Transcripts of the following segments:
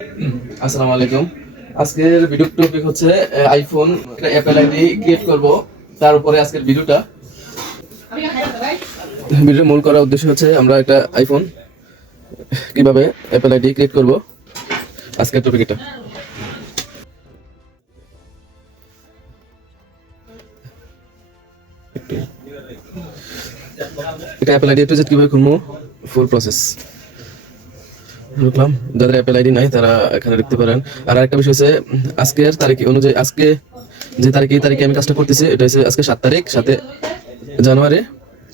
আসসালামু আলাইকুম। আজকের ভিডিও টপিক হচ্ছে আইফোন একটা অ্যাপল আইডি ক্রিয়েট করব। তার উপরে আজকের ভিডিওর মূল করার উদ্দেশ্য হচ্ছে আমরা একটা আইফোন কিভাবে অ্যাপল আইডি ক্রিয়েট করব। আজকের টপিক এটা অ্যাপল আইডি কিভাবে খুলবো, ফুল প্রসেস ঢুকলাম। যাদের অ্যাপল আইডি নাই তারা এখানে দেখতে পারেন। আর আরেকটা বিষয় হচ্ছে আজকের তারিখ অনুযায়ী, আজকে যে তারিখে এই তারিখে আমি কাজটা করতেছি, এটা হচ্ছে আজকে 7 তারিখ, 7 জানুয়ারি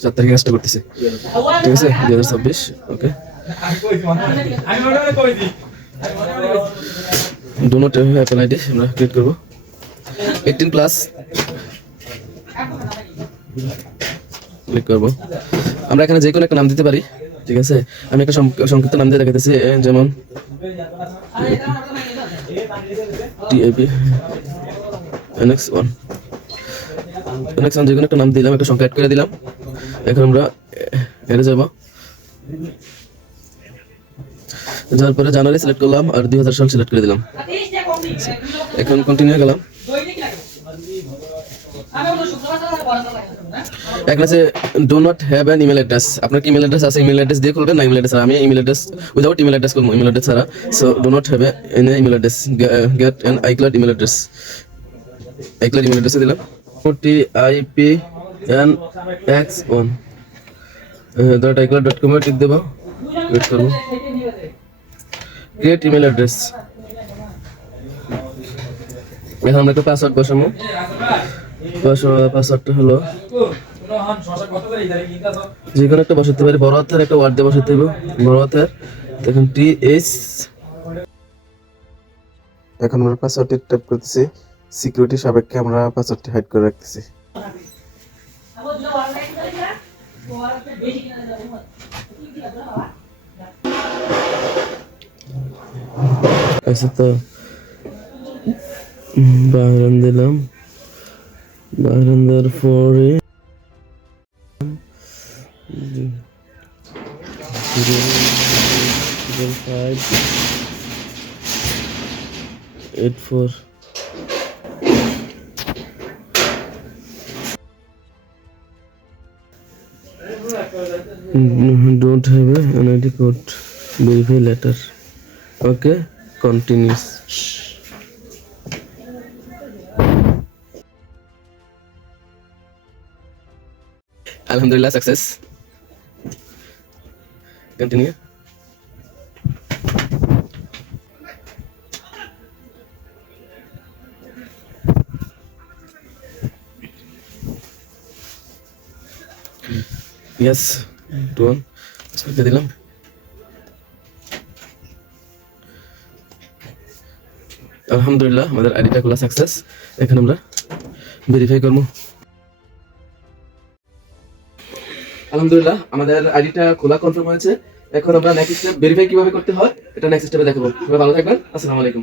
7 তারিখে কাজটা করতেছি। ঠিক আছে, 2026। ওকে, ডো নট অ্যাপল আইডি আমরা ক্রিয়েট করবো। 18+ ক্লিক করবো। আমরা এখানে যে কোনো একটা নাম দিতে পারি। ঠিক আছে, আমি একটা সংক্ষিপ্ত নাম দিয়ে দেখাতেছি, যেমন TAP NX1 যে কোনো একটা নাম দিলাম, একটা সংখ্যা অ্যাড করে দিলাম। এখন আমরা এড়ে যাব, যাওয়ার পরে জানুয়ারি সিলেক্ট করলাম আর 2000 সাল সিলেক্ট করে দিলাম। এখন কন্টিনিউ গেলাম। এখানে আছে do not have an email address. আপনার কি ইমেল অ্যাড্রেস আছে? ইমেল অ্যাড্রেস দিয়ে খুলবেন না ইমেল অ্যাড্রেস? আমি email address without email address করবো, ইমেল অ্যাড্রেস ছাড়া। So do not have an email address, get an iCloud email address. ICloud email অ্যাড্রেসে দিলাম TIPNX1 .icloud.com এ টিক দেবো, ক্রিয়েট করবো। Create email address. এখন আমরা একটা পাসওয়ার্ড বসাবো। পাসওয়ার্ডটা হলো যে কোনো একটা বসাতে পারি, বড় হাতের একটা ওয়ার্ড দিয়ে বসাতে হবে, বড় হাতের। এখন TH। এখন আমরা পাসওয়ার্ডটি টাইপ করতেছি, সিকিউরিটি সাপেক্ষে আমরা পাসওয়ার্ডটি হাইড করে রাখতেছি। আচ্ছা, তো বাইরান দিলাম, বাইরান দেওয়ার পরে 584 don't have an ID code, verify later. Okay, continues. Alhamdulillah, success. Continue. Yes, done. Seperti দিলাম। আলহামদুলিল্লাহ, আমাদের আইডিটা খোলা সাকসেস। এখন আমরা ভেরিফাই করব। আলহামদুলিল্লাহ, আমাদের আইডিটা খোলা কনফার্ম হয়েছে। এখন আমরা নেক্সট স্টেপ ভেরিফাই কিভাবে করতে হয় এটা নেক্সট স্টেপে দেখাবো। সবাই ভালো থাকবেন। আসসালামু আলাইকুম।